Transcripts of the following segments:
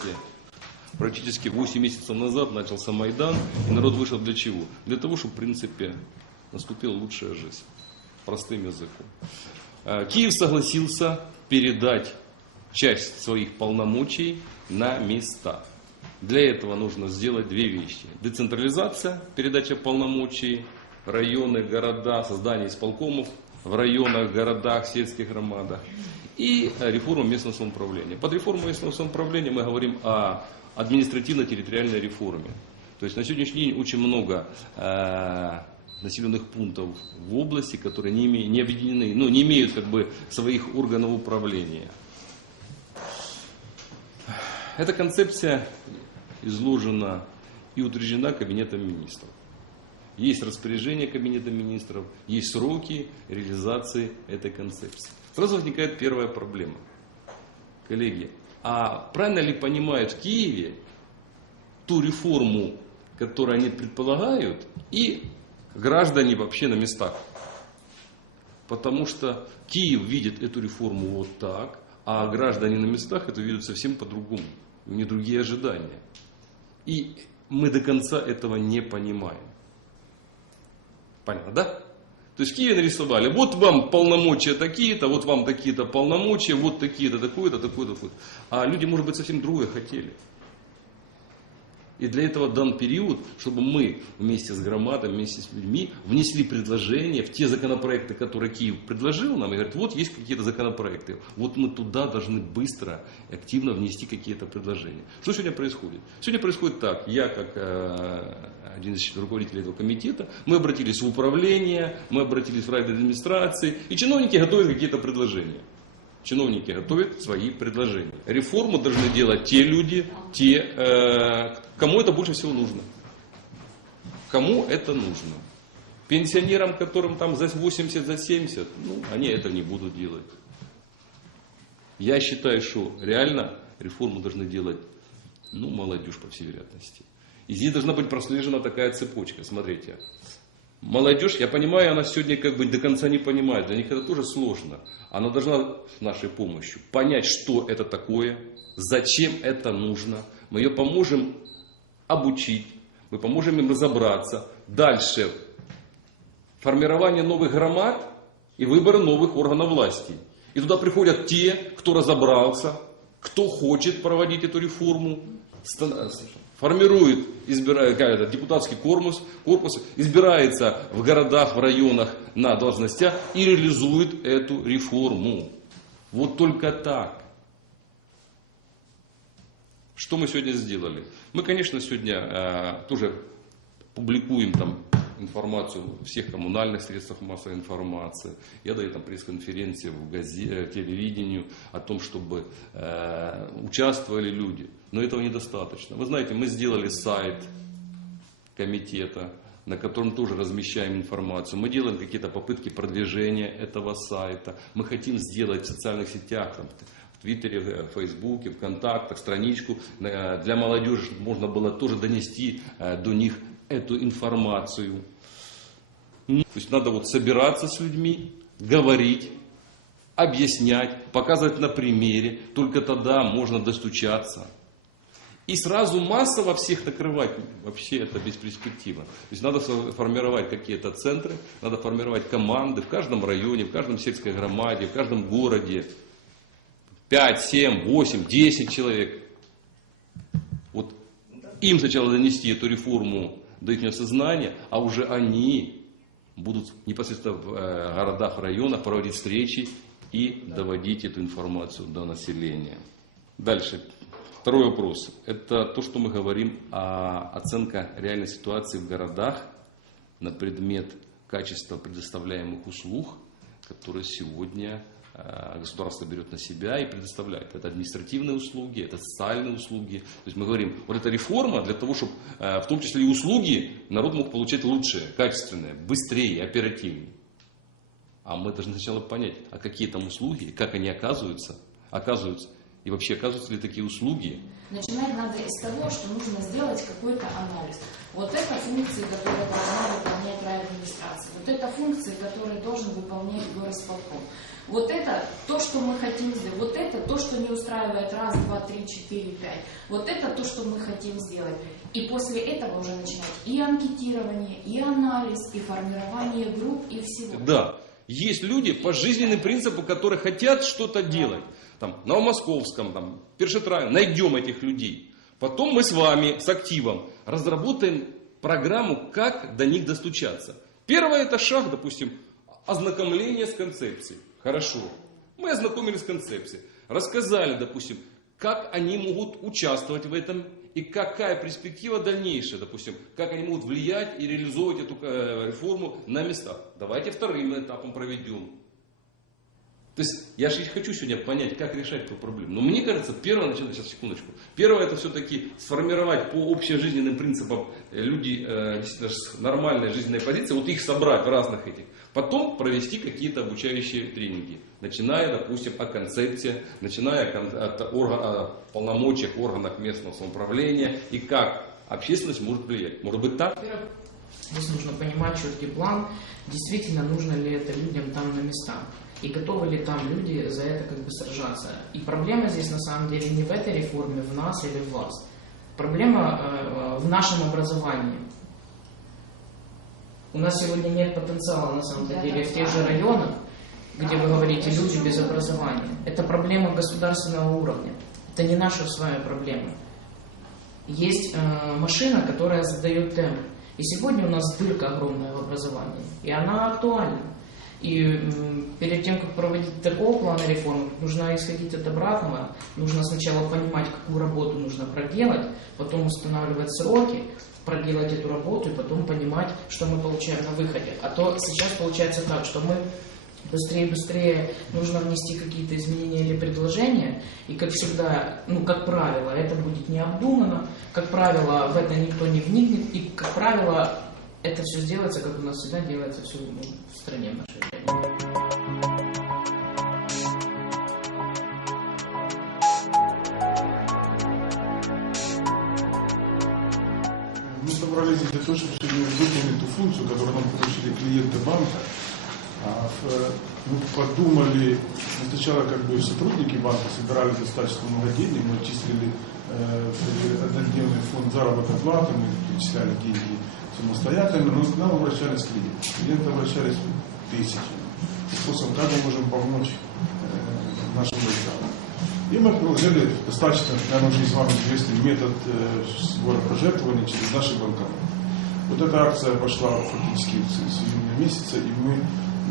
знаете, практически 8 месяцев назад начался Майдан, и народ вышел для чего? Для того, чтобы, в принципе, наступила лучшая жизнь. Простым языком. Э, Киев согласился передать часть своих полномочий на места. Для этого нужно сделать две вещи. Децентрализация, передача полномочий, районы, города, создание исполкомов в районах, городах, сельских громадах. И э, реформа местного самоуправления. Под реформой местного самоуправления мы говорим о административно-территориальной реформе. То есть на сегодняшний день очень много э, населенных пунктов в области, которые не, име- не объединены, ну, не имеют как бы своих органов управления. Эта концепция изложена и утверждена Кабинетом министров. Есть распоряжение Кабинета министров, есть сроки реализации этой концепции. Сразу возникает первая проблема. Коллеги, а правильно ли понимают в Киеве ту реформу, которую они предполагают, и граждане вообще на местах? Потому что Киев видит эту реформу вот так, а граждане на местах это видят совсем по-другому. У них другие ожидания. И мы до конца этого не понимаем. Понятно, да? То есть в Киеве нарисовали, вот вам полномочия такие-то, вот вам такие-то полномочия, вот такие-то, такое-то, такое-то, такое А люди, может быть, совсем другое хотели. И для этого дан период, чтобы мы вместе с громадой, вместе с людьми внесли предложения в те законопроекты, которые Киев предложил нам, и говорит, вот есть какие-то законопроекты, вот мы туда должны быстро, активно внести какие-то предложения. Что сегодня происходит? Сегодня происходит так, я как э, один из руководителей этого комитета, мы обратились в управление, мы обратились в райадминистрации, и чиновники готовят какие-то предложения. Чиновники готовят свои предложения. Реформу должны делать те люди, те, э, кому это больше всего нужно. Кому это нужно. Пенсионерам, которым там за 80, за 70, ну, они это не будут делать. Я считаю, что реально реформу должны делать, ну, молодежь, по всей вероятности. И здесь должна быть прослежена такая цепочка. Смотрите, Молодежь, я понимаю, она сегодня как бы до конца не понимает, для них это тоже сложно. Она должна с нашей помощью понять, что это такое, зачем это нужно. Мы ее поможем обучить, мы поможем им разобраться. Дальше формирование новых громад и выборы новых органов власти. И туда приходят те, кто разобрался, кто хочет проводить эту реформу, формирует, избирает, как это, депутатский корпус, корпус, избирается в городах, в районах на должностях и реализует эту реформу. Вот только так. Что мы сегодня сделали? Мы, конечно, сегодня э, тоже публикуем там информацию всех коммунальных средствах массовой информации. Я даю там пресс-конференции в газе, телевидению о том, чтобы э, участвовали люди. Но этого недостаточно. Вы знаете, мы сделали сайт комитета, на котором тоже размещаем информацию. Мы делаем какие-то попытки продвижения этого сайта. Мы хотим сделать в социальных сетях, там, в Твиттере, в Фейсбуке, ВКонтактах, страничку э, для молодежи, чтобы можно было тоже донести э, до них эту информацию. То есть надо вот собираться с людьми, говорить, объяснять, показывать на примере. Только тогда можно достучаться. И сразу массово всех накрывать, вообще это бесперспективно. То есть надо формировать какие-то центры, надо формировать команды в каждом районе, в каждом сельской громаде, в каждом городе. 5, 7, 8, 10 человек. Вот им сначала донести эту реформу до их сознания, а уже они будут непосредственно в э, городах, районах проводить встречи и доводить эту информацию до населения. Дальше. Второй вопрос. Это то, что мы говорим о оценке реальной ситуации в городах на предмет качества предоставляемых услуг, которые сегодня государство берет на себя и предоставляет. Это административные услуги, это социальные услуги. То есть мы говорим, вот эта реформа для того, чтобы э, в том числе и услуги народ мог получать лучшие, качественные, быстрее, оперативнее. А мы должны сначала понять, а какие там услуги, как они оказываются, оказываются, и вообще оказываются ли такие услуги. Начинать надо из того, что нужно сделать какой-то анализ. Вот это функции, которые должна выполнять райадминистрация. Вот это функции, которые должен выполнять горосполком. Вот это то, что мы хотим сделать. Вот это то, что не устраивает раз, два, три, четыре, пять. Вот это то, что мы хотим сделать. И после этого уже начинать и анкетирование, и анализ, и формирование групп, и всего. Да, есть люди по жизненным принципам, которые хотят что-то делать. Там, Новомосковском, там, Першетрае, найдем этих людей. Потом мы с вами, с активом, разработаем программу, как до них достучаться. Первое это шаг, допустим, ознакомление с концепцией. Хорошо. Мы ознакомились с концепцией. Рассказали, допустим, как они могут участвовать в этом и какая перспектива дальнейшая, допустим, как они могут влиять и реализовывать эту э, реформу на местах. Давайте вторым этапом проведем. То есть я же хочу сегодня понять, как решать эту проблему. Но мне кажется, первое, начинать, сейчас секундочку, первое это все-таки сформировать по общежизненным принципам э, люди э, действительно с нормальной жизненной позиции, вот их собрать в разных этих. Потом провести какие-то обучающие тренинги, начиная, допустим, о концепции, начиная от орган, о полномочиях органов местного самоуправления и как общественность может влиять. Может быть так? Здесь нужно понимать четкий план, действительно нужно ли это людям там на местах. И готовы ли там люди за это как бы сражаться. И проблема здесь на самом деле не в этой реформе, в нас или в вас. Проблема э, в нашем образовании. У нас сегодня нет потенциала на самом деле в тех же районах, где вы говорите люди без образования. Это проблема государственного уровня. Это не наша с вами проблема. Есть э, машина, которая задает темп. И сегодня у нас дырка огромная в образовании. И она актуальна. И перед тем, как проводить такого плана реформ, нужно исходить от обратного. Нужно сначала понимать, какую работу нужно проделать, потом устанавливать сроки, проделать эту работу и потом понимать, что мы получаем на выходе. А то сейчас получается так, что мы быстрее и быстрее нужно внести какие-то изменения или предложения, и как всегда, ну, как правило, это будет необдуманно, как правило, в это никто не вникнет, и, как правило, это все сделается, как у нас всегда делается все ну, в стране нашей. Мы собрались для того, чтобы выполнить ту функцию, которую нам поручили клиенты банка. А, Мы подумали, ну, сначала как бы сотрудники банка собирали достаточно много денег, мы отчислили э, однодневный фонд заработной платы, мы перечисляли деньги самостоятельно, но к нам обращались клиенты. Клиенты обращались тысячами. Способ, как мы можем помочь э, нашим гражданам. И мы приложили достаточно, наверное, уже с вами известный метод э, сбора пожертвований через наши банкоматы. Вот эта акция пошла фактически с, с июня месяца, и мы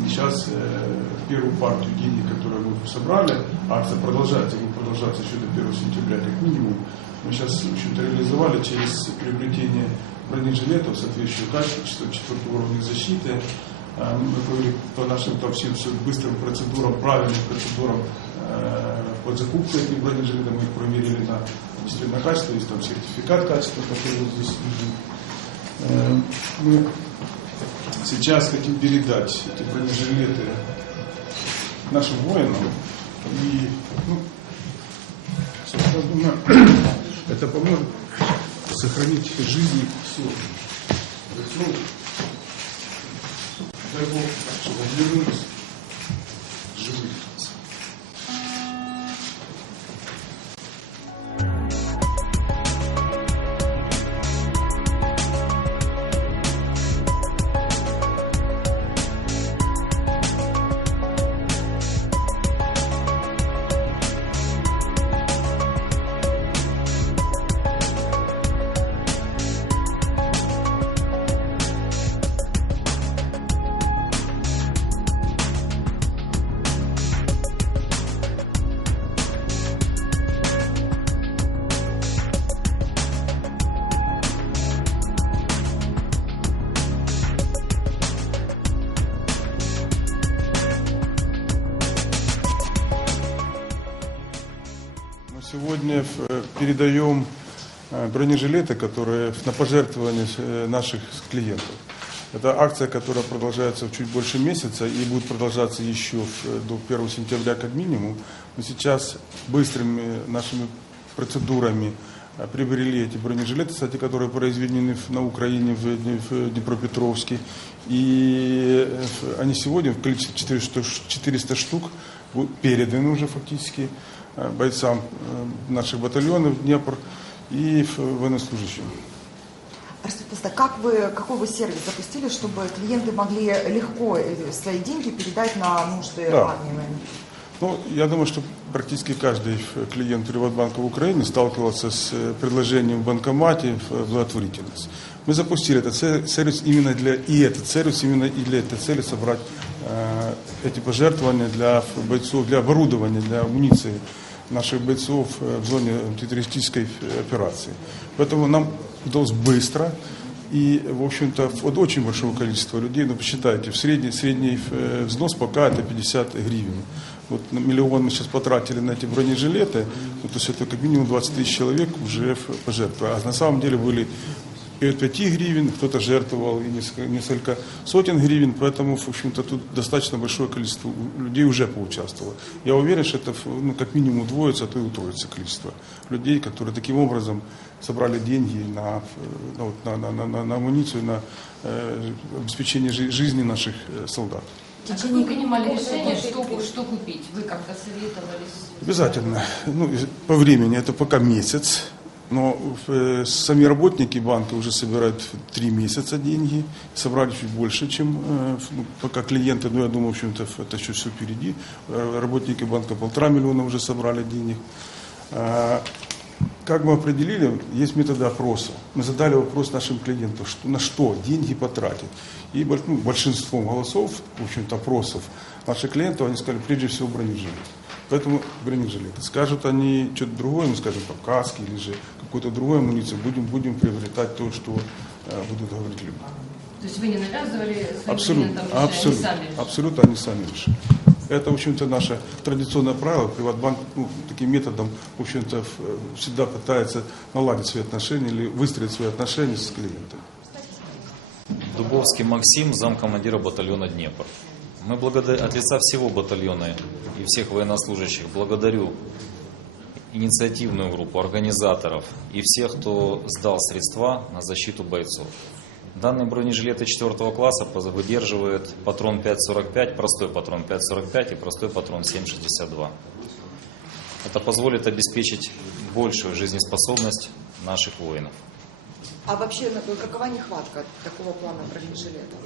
сейчас э, первую партию денег, которую мы собрали, акция продолжается, будет продолжаться еще до 1 сентября как минимум. Мы сейчас, в общем-то, реализовали через приобретение бронежилетов соответствующего качества, четвертого уровня защиты. А, Мы говорили по нашим там всем, всем быстрым процедурам, правильным процедурам э, под закупку этих бронежилетов. Мы их проверили на действительно качество, есть там сертификат качества, который здесь виден. Э, Мы сейчас хотим передать эти бронежилеты нашим воинам. И, ну, собственно, думаю, это поможет сохранить жизни все. Дай Бог, чтобы вернулись передаем э, бронежилеты, которые на пожертвование э, наших клиентов. Это акция, которая продолжается чуть больше месяца и будет продолжаться еще в- до 1 сентября как минимум. Мы сейчас быстрыми нашими процедурами э, приобрели эти бронежилеты, кстати, которые произведены в- на Украине, в, Дне- в Днепропетровске. И э, они сегодня в количестве 400, ш- 400 штук переданы уже фактически э, бойцам наших батальонов Днепр и военнослужащим. Пожалуйста, как вы, какой вы сервис запустили, чтобы клиенты могли легко э, свои деньги передать на нужды Да. армии? Ну, я думаю, что практически каждый клиент Приватбанка в Украине сталкивался с э, предложением в банкомате в благотворительность. Мы запустили этот се- сервис именно для, и этот сервис именно и для этой цели собрать э, эти пожертвования для бойцов, для оборудования, для амуниции наших бойцов э, в зоне антитеррористической э, операции. Поэтому нам удалось быстро и, в общем-то, от очень большого количества людей, ну, посчитайте, в средний, средний э, взнос пока это 50 гривен. Вот на миллион мы сейчас потратили на эти бронежилеты, ну, то есть это как минимум 20 тысяч человек уже пожертвовали. А на самом деле были и от 5 гривен, кто-то жертвовал и несколько, несколько сотен гривен, поэтому, в общем-то, тут достаточно большое количество людей уже поучаствовало. Я уверен, что это ну, как минимум удвоится, а то и утроится количество людей, которые таким образом собрали деньги на, ну, на, на, на, на- на амуницию, на э, обеспечение жи- жизни наших э, солдат. А как вы принимали решение, что, что купить? Вы как-то советовались? Обязательно. Ну, по времени это пока месяц. Но э, сами работники банка уже собирают три месяца деньги. Собрали чуть больше, чем э, ну, пока клиенты. Но я думаю, в общем-то, это еще все впереди. Э, Работники банка полтора миллиона уже собрали денег. А, Как мы определили, есть методы опроса. Мы задали вопрос нашим клиентам, что, на что деньги потратить. И ну, большинством голосов, в общем-то, опросов наших клиентов, они сказали, прежде всего, бронежилет. Поэтому бронежилеты. Скажут они что-то другое, мы скажем, там, каски или же какую-то другую амуницию, будем, будем приобретать то, что э, будут говорить люди. То есть вы не навязывали своим Абсолютно, клиентам решение, они абсолютно, сами решили? абсолютно они сами решили. Это, в общем-то, наше традиционное правило. Приватбанк ну, таким методом, в общем-то, в- всегда пытается наладить свои отношения или выстроить свои отношения с клиентом. Дубовский Максим, замкомандира батальона Днепр. Мы благодар... от лица всего батальона и всех военнослужащих благодарю инициативную группу организаторов и всех, кто сдал средства на защиту бойцов. Данные бронежилеты 4 класса выдерживают патрон 5.45, простой патрон 5.45 и простой патрон 7.62. Это позволит обеспечить большую жизнеспособность наших воинов. А вообще, какова нехватка такого плана бронежилетов?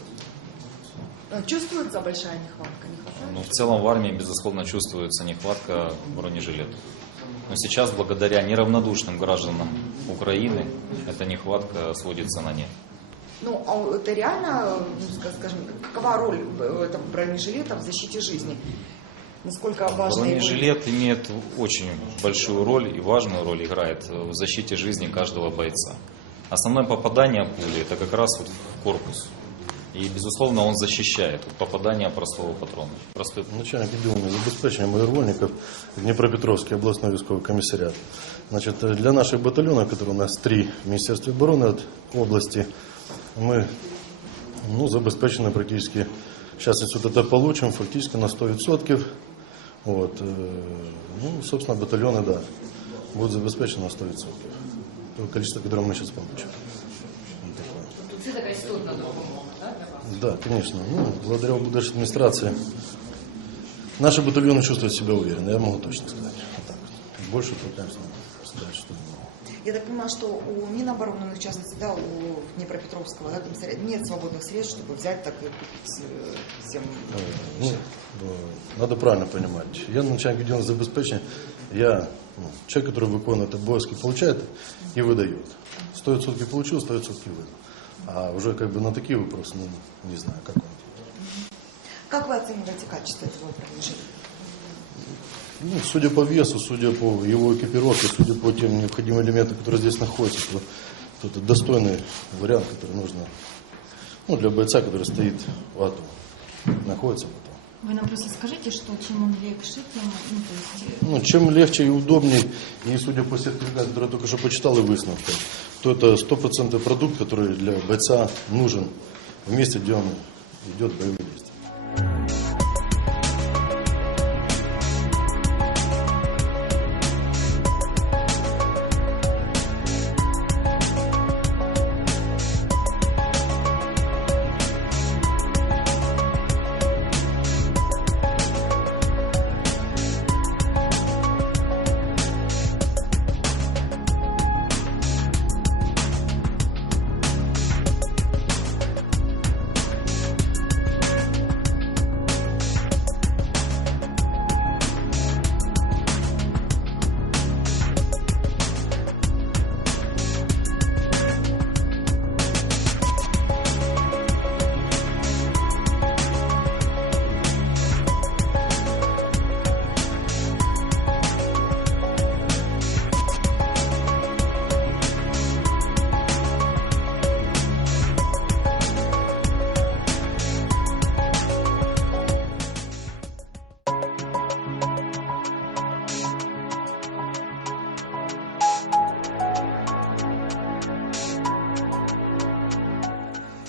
Э, Чувствуется большая нехватка? Не хватает? Ну, в целом в армии, безусловно, чувствуется нехватка бронежилетов. Но сейчас, благодаря неравнодушным гражданам Украины, эта нехватка сводится на нет. Ну, а это реально, ну, ска- скажем, какова роль этого бронежилета в защите жизни? Насколько важно его- Бронежилет имеет очень большую роль и важную роль играет в защите жизни каждого бойца. Основное попадание пули это как раз вот в корпус. И, безусловно, он защищает от попадания простого патрона. Простой Начальник відділення забезпечення мирвольників Дніпропетровський обласний військовий комісаріат. Значит, для наших батальонов, которые у нас три в Министерстве обороны от области, мы ну, забезпечены практически, сейчас если вот это получим, фактически на 100%. Вот, э, ну, собственно, батальоны, да, будут забезпечены на 100%. То количество, которое мы сейчас получим. Вот такое. Да, конечно. Ну, благодаря даже администрации наши батальоны чувствуют себя уверенно, я могу точно сказать. Вот так вот. Больше тут, конечно, сказать, что не могу. Я так понимаю, что у Минобороны, ну, в частности, да, у Днепропетровского да, комиссариата нет свободных средств, чтобы взять так и купить э, всем. Э, Ну, э, надо правильно понимать. Я начальник отдела забезпечения, я ну, человек, который выполняет обовязки, получает и выдает. Стоит сутки получил, стоит сутки выдал. А уже как бы на такие вопросы, ну, не знаю, как он. Как вы оцениваете качество этого бронежилета? Ну, судя по весу, судя по его экипировке, судя по тем необходимым элементам, которые здесь находятся, то, то это достойный вариант, который нужно ну, для бойца, который стоит в АТО, находится в. Вы нам просто скажите, что чем он легче, тем, ну, то есть, Ну, чем легче и удобнее, и судя по сертификату, который я только что почитал и выяснил, то это стопроцентный продукт, который для бойца нужен в месте, где он идет боевые действия.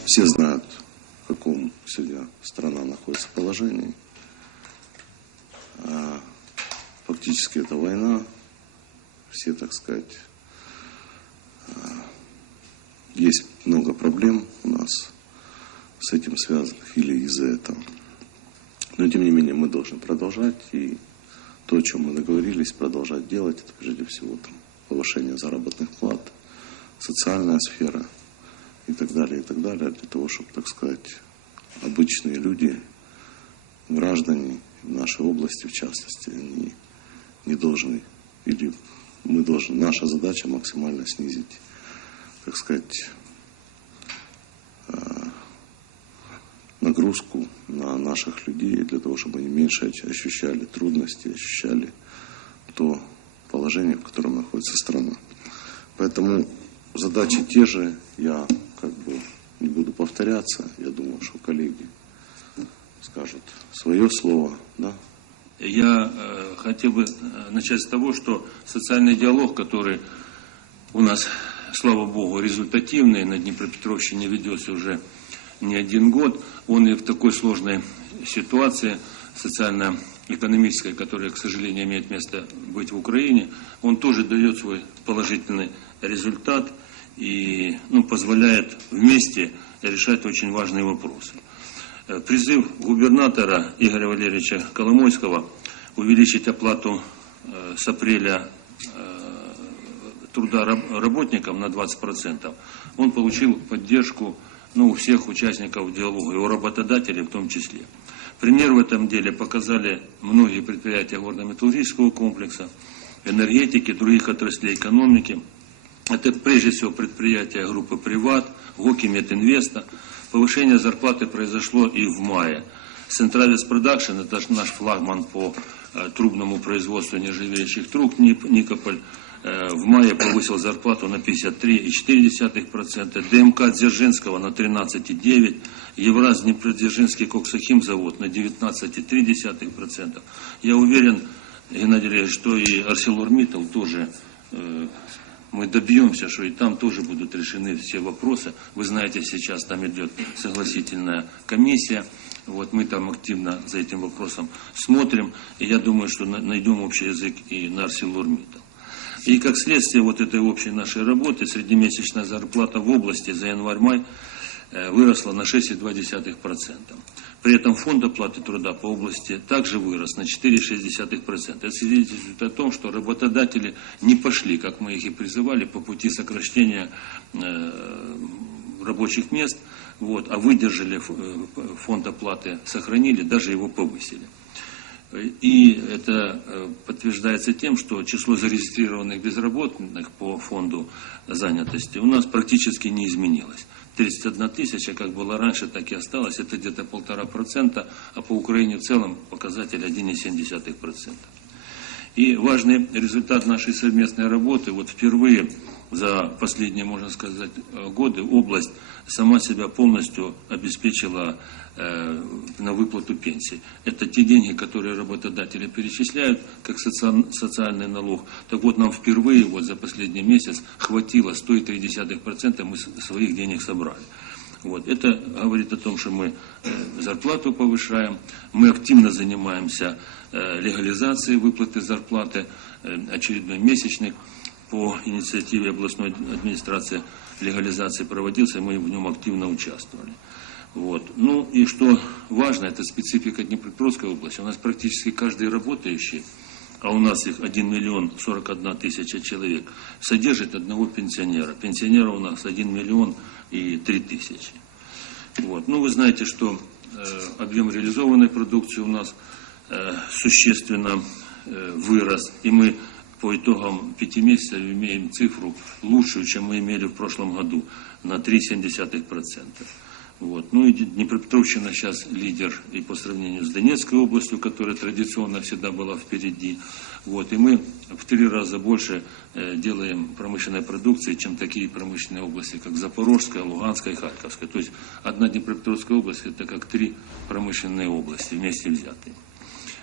Все знают, в каком сегодня страна находится положении. А, Фактически это война. Все, так сказать, а, есть много проблем у нас с этим связанных или из-за этого. Но тем не менее мы должны продолжать и то, о чем мы договорились, продолжать делать, это прежде всего там, повышение заработных плат, социальная сфера и так далее, и так далее, для того, чтобы, так сказать, обычные люди, граждане нашей области, в частности, они не должны, или мы должны, наша задача максимально снизить, так сказать, а, нагрузку на наших людей для того, чтобы они меньше ощущали трудности, ощущали то положение, в котором находится страна. Поэтому задачи те же, я как бы не буду повторяться, я думаю, что коллеги скажут свое слово, да, Я э, хотел бы э, начать с того, что социальный диалог, который у нас, слава богу, результативный, на Днепропетровщине ведется уже не один год, он и в такой сложной ситуации социально-экономической, которая, к сожалению, имеет место быть в Украине, он тоже дает свой положительный результат и ну, позволяет вместе решать очень важные вопросы. Э, Призыв губернатора Игоря Валерьевича Коломойского увеличить оплату э, с апреля э, труда раб- работникам на 20%, он получил поддержку ну, у всех участников диалога, и у работодателей в том числе. Пример в этом деле показали многие предприятия горно-металлургического комплекса, энергетики, других отраслей экономики. Это прежде всего предприятия группы «Приват», ГОКИ «Метинвеста». Повышение зарплаты произошло и в мае. Централис Продакшн, это наш флагман по э, трубному производству нержавеющих труб Никополь, э, в мае повысил зарплату на 53,4%, ДМК Дзержинского на 13,9%, Евраз Днепродзержинский коксохимзавод на 19,3%. Я уверен, Геннадий Ильич, что и ArcelorMittal тоже э, мы добьемся, что и там тоже будут решены все вопросы. Вы знаете, сейчас там идет согласительная комиссия. Вот мы там активно за этим вопросом смотрим. И я думаю, что на- найдем общий язык и на ArcelorMittal. И как следствие вот этой общей нашей работы, среднемесячная зарплата в области за январь-май выросла на 6,2%. При этом фонд оплаты труда по области также вырос на 4,6%. Это свидетельствует о том, что работодатели не пошли, как мы их и призывали, по пути сокращения э, рабочих мест, вот, а выдержали э, фонд оплаты, сохранили, даже его повысили. И это э, подтверждается тем, что число зарегистрированных безработных по фонду занятости у нас практически не изменилось. 31 тысяча, как было раньше, так и осталось. Это где-то полтора процента, а по Украине в целом показатель 1,7%. И важный результат нашей совместной работы, вот впервые за последние, можно сказать, годы область сама себя полностью обеспечила э, на выплату пенсий. Это те деньги, которые работодатели перечисляют как социал- социальный налог. Так вот, нам впервые вот за последний месяц хватило 103% мы своих денег собрали. Вот. Это говорит о том, что мы э, зарплату повышаем, мы активно занимаемся э, легализацией выплаты зарплаты э, очередной месячный по инициативе областной администрации легализации проводился, и мы в нем активно участвовали. Вот. Ну и что важно, это специфика Днепропетровской области. У нас практически каждый работающий, а у нас их 1 миллион 41 тысяча человек, содержит одного пенсионера. Пенсионера у нас 1 миллион и 3 тысячи. Вот. Ну, вы знаете, что э, объем реализованной продукции у нас э, существенно э, вырос, и мы по итогам пяти месяцев имеем цифру лучшую, чем мы имели в прошлом году, на 3,7%. Вот. Ну и Днепропетровщина сейчас лидер и по сравнению с Донецкой областью, которая традиционно всегда была впереди. Вот. И мы в три раза больше э, делаем промышленной продукции, чем такие промышленные области, как Запорожская, Луганская и Харьковская. То есть одна Днепропетровская область это как три промышленные области вместе взятые.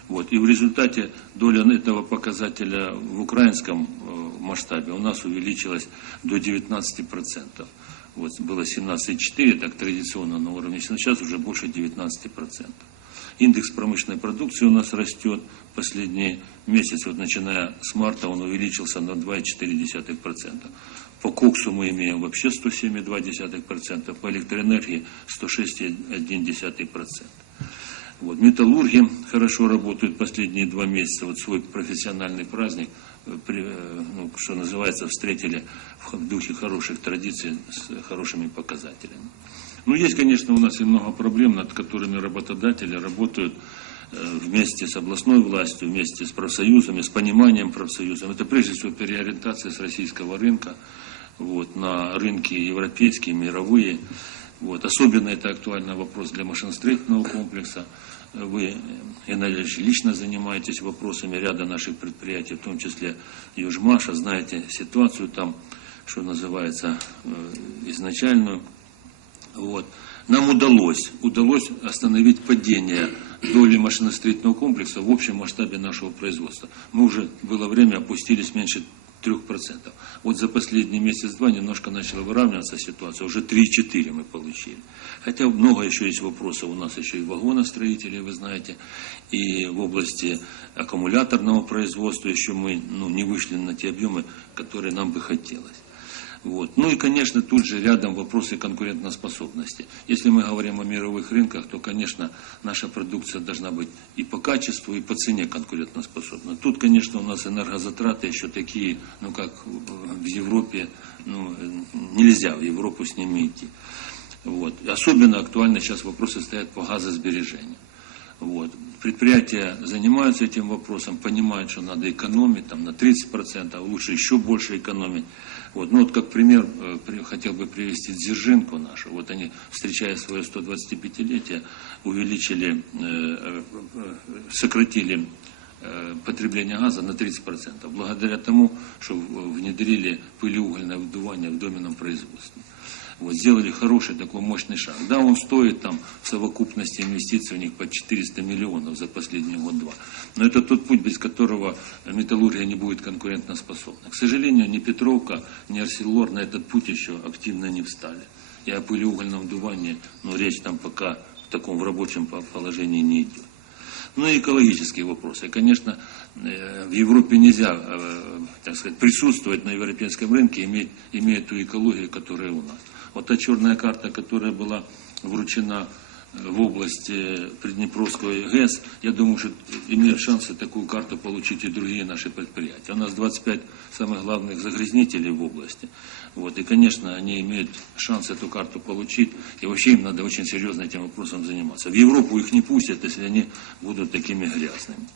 Вот. И в результате доля этого показателя в украинском э, масштабе у нас увеличилась до 19%. Вот было 17,4, так традиционно на уровне, сейчас уже больше 19%. Индекс промышленной продукции у нас растет. Последний месяц, вот начиная с марта, он увеличился на 2,4%. По коксу мы имеем вообще 107,2%, по электроэнергии 106,1%. Вот. Металлурги хорошо работают последние два месяца. Вот свой профессиональный праздник, э, при- э, ну, что называется, встретили в духе хороших традиций с хорошими показателями. Ну, есть, конечно, у нас и много проблем, над которыми работодатели работают э, вместе с областной властью, вместе с профсоюзами, с пониманием профсоюзов. Это прежде всего переориентация с российского рынка вот, на рынки европейские, мировые. Вот. Особенно это актуальный вопрос для машиностроительного комплекса. Вы, Геннадий Ильич, лично занимаетесь вопросами ряда наших предприятий, в том числе Южмаша, знаете ситуацию там, что называется, э, изначальную. Вот. Нам удалось, удалось остановить падение доли машиностроительного комплекса в общем масштабе нашего производства. Мы уже было время опустились меньше 3%. Вот за последний месяц-два немножко начала выравниваться ситуация, уже 3,4 мы получили. Хотя много еще есть вопросов, у нас еще и вагоностроители, вы знаете, и в области аккумуляторного производства еще мы ну, не вышли на те объемы, которые нам бы хотелось. Вот. Ну и, конечно, тут же рядом вопросы конкурентоспособности. Если мы говорим о мировых рынках, то, конечно, наша продукция должна быть и по качеству, и по цене конкурентоспособна. Тут, конечно, у нас энергозатраты еще такие, ну, как в Европе, ну, нельзя в Европу с ними идти. Вот. Особенно актуально сейчас вопросы стоят по газосбережению. Вот. Предприятия занимаются этим вопросом, понимают, что надо экономить там, на 30%, а лучше еще больше экономить. Вот. Ну вот как пример э, хотел бы привести Дзержинку нашу. Вот они, встречая свое 125-летие, увеличили, э, э, сократили потребление газа на 30%, благодаря тому, что внедрили пылеугольное вдувание в доменном производстве. Вот, сделали хороший такой мощный шаг. Да, он стоит там в совокупности инвестиций у них по 400 миллионов за последний год-два. Но это тот путь, без которого металлургия не будет конкурентоспособна. К сожалению, ни Петровка, ни Арселор на этот путь еще активно не встали. И о пылеугольном вдувании, ну, речь там пока в таком в рабочем по- положении не идет. Ну и экологические вопросы. Конечно, э, в Европе нельзя, э, так сказать, присутствовать на европейском рынке, иметь, имея ту экологию, которая у нас. Вот та черная карта, которая была вручена э, в области Приднепровского ГЭС, я думаю, что имеют шансы такую карту получить и другие наши предприятия. У нас 25 самых главных загрязнителей в области. Вот, и, конечно, они имеют шанс эту карту получить, и вообще им надо очень серьезно этим вопросом заниматься. В Европу их не пустят, если они будут такими грязными.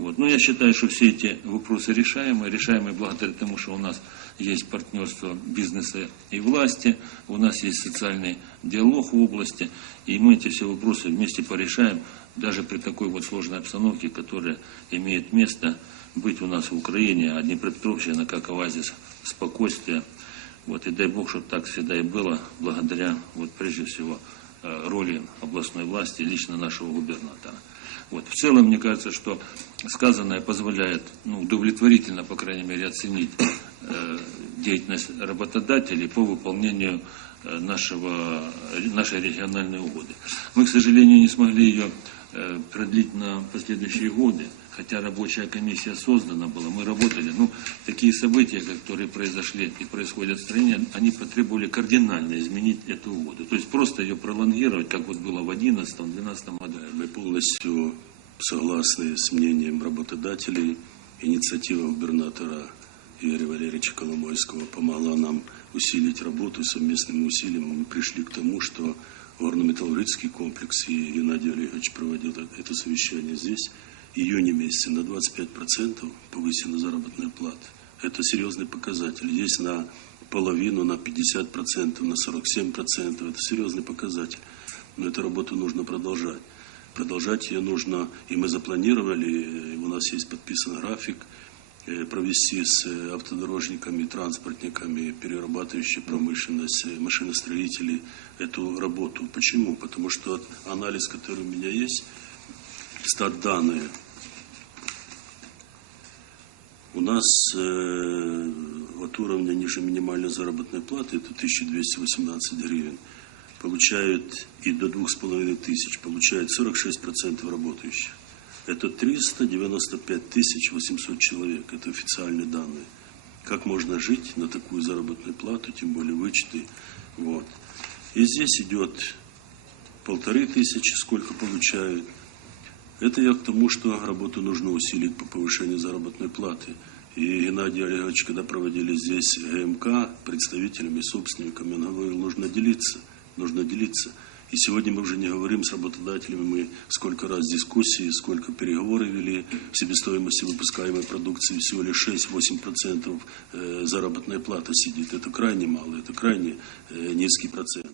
Вот. Но я считаю, что все эти вопросы решаемые, решаемые благодаря тому, что у нас есть партнерство бизнеса и власти, у нас есть социальный диалог в области, и мы эти все вопросы вместе порешаем, даже при такой вот сложной обстановке, которая имеет место быть у нас в Украине, а Днепропетровщина как оазис спокойствия. Вот, и дай Бог, чтобы так всегда и было, благодаря, вот, прежде всего, э, роли областной власти, лично нашего губернатора. Вот. В целом, мне кажется, что сказанное позволяет ну, удовлетворительно, по крайней мере, оценить э, деятельность работодателей по выполнению э, нашего, нашей региональной угоды. Мы, к сожалению, не смогли ее э, продлить на последующие годы, хотя рабочая комиссия создана была, мы работали. Ну, такие события, которые произошли и происходят в стране, они потребовали кардинально изменить эту угоду. То есть просто ее пролонгировать, как вот было в 2011-2012 году. Мы полностью согласны с мнением работодателей. Инициатива губернатора Игоря Валерьевича Коломойского помогла нам усилить работу. Совместными усилиями мы пришли к тому, что горно-металлургический комплекс и Геннадий Олегович проводил это совещание здесь. Июне месяце на 25% повысена заработная плата. Это серьезный показатель. Здесь на половину, на 50%, на 47%. Это серьезный показатель. Но эту работу нужно продолжать. Продолжать ее нужно, и мы запланировали, у нас есть подписан график, э, провести с э, автодорожниками, транспортниками, перерабатывающей промышленность, э, машиностроителей эту работу. Почему? Потому что анализ, который у меня есть, стат данные, у нас э, от уровня ниже минимальной заработной платы, это 1218 гривен, получают и до 2500, получают 46% работающих. Это 395 800 человек, это официальные данные. Как можно жить на такую заработную плату, тем более вычеты. Вот. И здесь идет полторы тысячи, сколько получают. Это я к тому, что работу нужно усилить по повышению заработной платы. И Геннадий Олегович, когда проводили здесь ГМК, представителями, собственниками, он говорил, нужно делиться, нужно делиться. И сегодня мы уже не говорим с работодателями, мы сколько раз дискуссии, сколько переговоры вели, в себестоимости выпускаемой продукции всего лишь 6-8% э, заработная плата сидит. Это крайне мало, это крайне э, низкий процент.